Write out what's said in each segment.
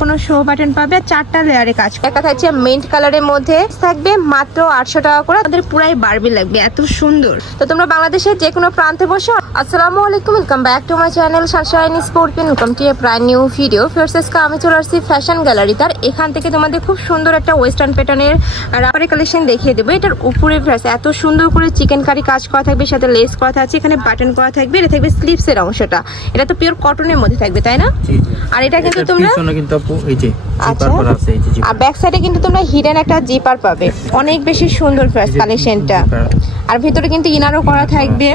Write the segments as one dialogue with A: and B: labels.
A: কোনো show button পাবে, চারটা লেয়ারে কাজ। একটা থাকছে মিন্ট কালারের মধ্যে থাকবে মাত্র আটশো টাকা করে তাদের পুরাই বারবি লাগবে, এত সুন্দর তো তোমরা বাংলাদেশের যে কোনো প্রান্তে বসো আসসালামু আলাইকুম welcome back to my channel sunshine sport pin welcome to a প্রায় নিউ ভিডিও ফেরসেসকে আমি চলে আসছি ফ্যাশন গ্যালারি তার। এখান থেকে তোমাদের খুব সুন্দর একটা ওয়েস্টার্ন প্যাটার্নের রাবারের কালেকশন দেখিয়ে দেবো। এটার উপরে ফ্রেস এত সুন্দর করে চিকেন কারি কাজ করা থাকবে সাথে লেস করা থাকছে এখানে বাটন করা থাকবে এটা থাকবে স্লিপসের অংশটা। এটা তো পিওর কটনের মধ্যে থাকবে তাই না? আর এটা কিন্তু তোমরা
B: কিন্তু এই যে
A: আচ্ছা। আর ব্যাক সাইডে কিন্তু তোমরা হিডেন একটা জিপার পাবে। অনেক বেশি সুন্দর ফ্রেশ কালেকশনটা আর ভিতরে কিন্তু ইনারও করা থাকবে।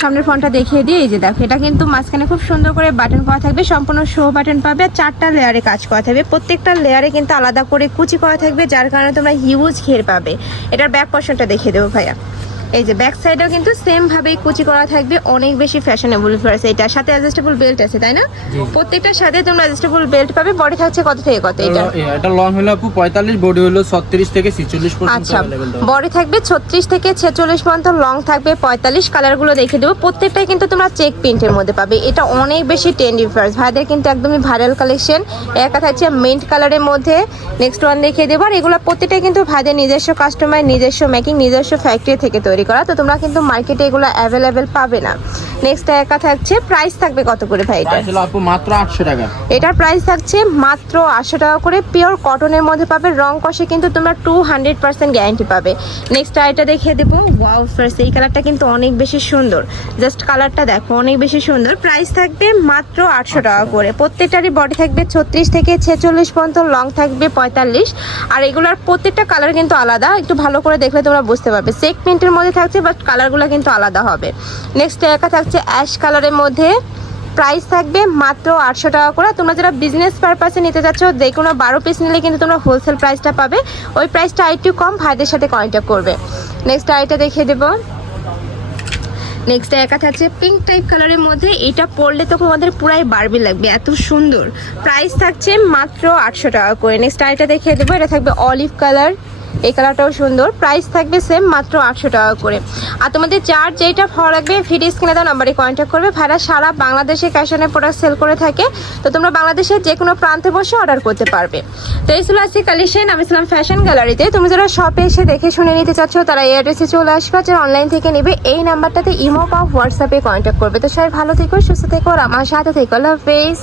A: সামনের ফোনটা দেখিয়ে দিয়ে এই যে দেখো, এটা কিন্তু মাঝখানে খুব সুন্দর করে বাটন করা থাকবে, সম্পূর্ণ শো বাটন পাবে, আর চারটা লেয়ারে কাজ করা থাকবে। প্রত্যেকটা লেয়ারে কিন্তু আলাদা করে কুচি করা থাকবে, যার কারণে তোমরা হিউজ ঘের পাবে। এটার ব্যাক পশনটা দেখিয়ে দেবো ভাইয়া। এই যে ব্যাক সাইডেও কিন্তু সেম ভাবেই কুচি করা থাকবে অনেক বেশি ফ্যাশনেবল ফ্রেস এটা। সাথে অ্যাডজাস্টেবল বেল্ট আছে তাই না। প্রত্যেকটার সাথে তোমরা অ্যাডজাস্টেবল বেল্ট পাবে বডি থাকছে কত থেকে কত এটা?
B: এটা লং হলো আপু পঁয়তাল্লিশ বডি হলো ছত্রিশ থেকে ছিচল্লিশ পর্যন্ত
A: আচ্ছা বডি থাকবে ছত্রিশ থেকে ছেচল্লিশ পর্যন্ত লং থাকবে পঁয়তাল্লিশ কালারগুলো দেখে দেবো। প্রত্যেকটাই কিন্তু তোমরা চেক প্রিন্টের মধ্যে পাবে। এটা অনেক বেশি ট্রেন্ডি ফার্স ভাইদের কিন্তু একদমই ভাইরাল কালেকশন একা থাকছে মিন্ট কালারের মধ্যে। নেক্সট ওয়ান দেখিয়ে দেবো। আর এগুলো প্রত্যেকটাই কিন্তু ভাইদের নিজস্ব কাস্টমার নিজস্ব মেকিং নিজস্ব ফ্যাক্টরি থেকে তৈরি করা তো তোমরা কিন্তু মার্কেটে এগুলো অ্যাভেলেবেল পাবে না। নেক্সট একা থাকছে প্রাইস থাকবে কত করে ভাই এটা?
B: মাত্র আটশো টাকা।
A: এটার প্রাইস থাকছে মাত্র আটশো টাকা করে পিওর কটনের মধ্যে পাবে রং কষে কিন্তু তোমরা টু হান্ড্রেড পার্সেন্ট গ্যারান্টি পাবে। নেক্সট এটা দেখিয়ে দেবো। ওয়াও ফার্স্ট এই কালারটা কিন্তু অনেক বেশি সুন্দর। জাস্ট কালারটা দেখো অনেক বেশি সুন্দর। প্রাইস থাকবে মাত্র আটশো টাকা করে। প্রত্যেকটারই বডি থাকবে ছত্রিশ থেকে ছেচল্লিশ পর্যন্ত লং থাকবে পঁয়তাল্লিশ। আর এগুলোর প্রত্যেকটা কালার কিন্তু আলাদা। একটু ভালো করে দেখলে তোমরা বুঝতে পারবে। সেক প্রিন্টের মধ্যে থাকছে বাট কালারগুলো কিন্তু আলাদা হবে। নেক্সট একা থাকছে অ্যাশ কালারের মধ্যে। প্রাইস থাকবে মাত্র আটশো টাকা করে। তোমরা যারা বিজনেস পারপাসে নিতে চাচ্ছ, যে কোনো বারো পিস নিলে কিন্তু তোমরা হোলসেল প্রাইসটা পাবে। ওই প্রাইসটা আরেকটু কম, ভাইদের সাথে কন্ট্যাক্ট করবে। নেক্সট আইটা দেখিয়ে দেবো। নেক্সট একা থাকছে পিঙ্ক টাইপ কালারের মধ্যে। এটা পরলে তো তোমাদের পুরাই বারবি লাগবে, এত সুন্দর। প্রাইস থাকছে মাত্র আটশো টাকা করে। নেক্সট আইটা দেখিয়ে দেবো। এটা থাকবে অলিভ কালার এই কালারটাও সুন্দর। প্রাইস থাকবে সেম মাত্র আটশো টাকা করে। আর তোমাদের যার যেটা ভালো লাগবে, ভিডিও স্ক্রিনে দেওয়া নাম্বারে কন্ট্যাক্ট করবে। ভাইরা সারা বাংলাদেশে ফ্যাশনের প্রোডাক্ট সেল করে থাকে। তো তোমরা বাংলাদেশের যে কোনো প্রান্তে বসে অর্ডার করতে পারবে। তো এই ছিল আজকে কালেকশন আমি ছিলাম ফ্যাশন গ্যালারিতে তুমি যারা শপে এসে দেখে শুনে নিতে চাচ্ছ, তারা এই অ্যাড্রেসে চলে আসবে। যারা অনলাইন থেকে নেবে, এই নাম্বারটাতে ইমো বা হোয়াটসঅ্যাপে কন্ট্যাক্ট করবে। তো সবাই ভালো থেকো, সুস্থ থেকো, আর আমার সাথে থেকো। আল্লাহ হাফেজ।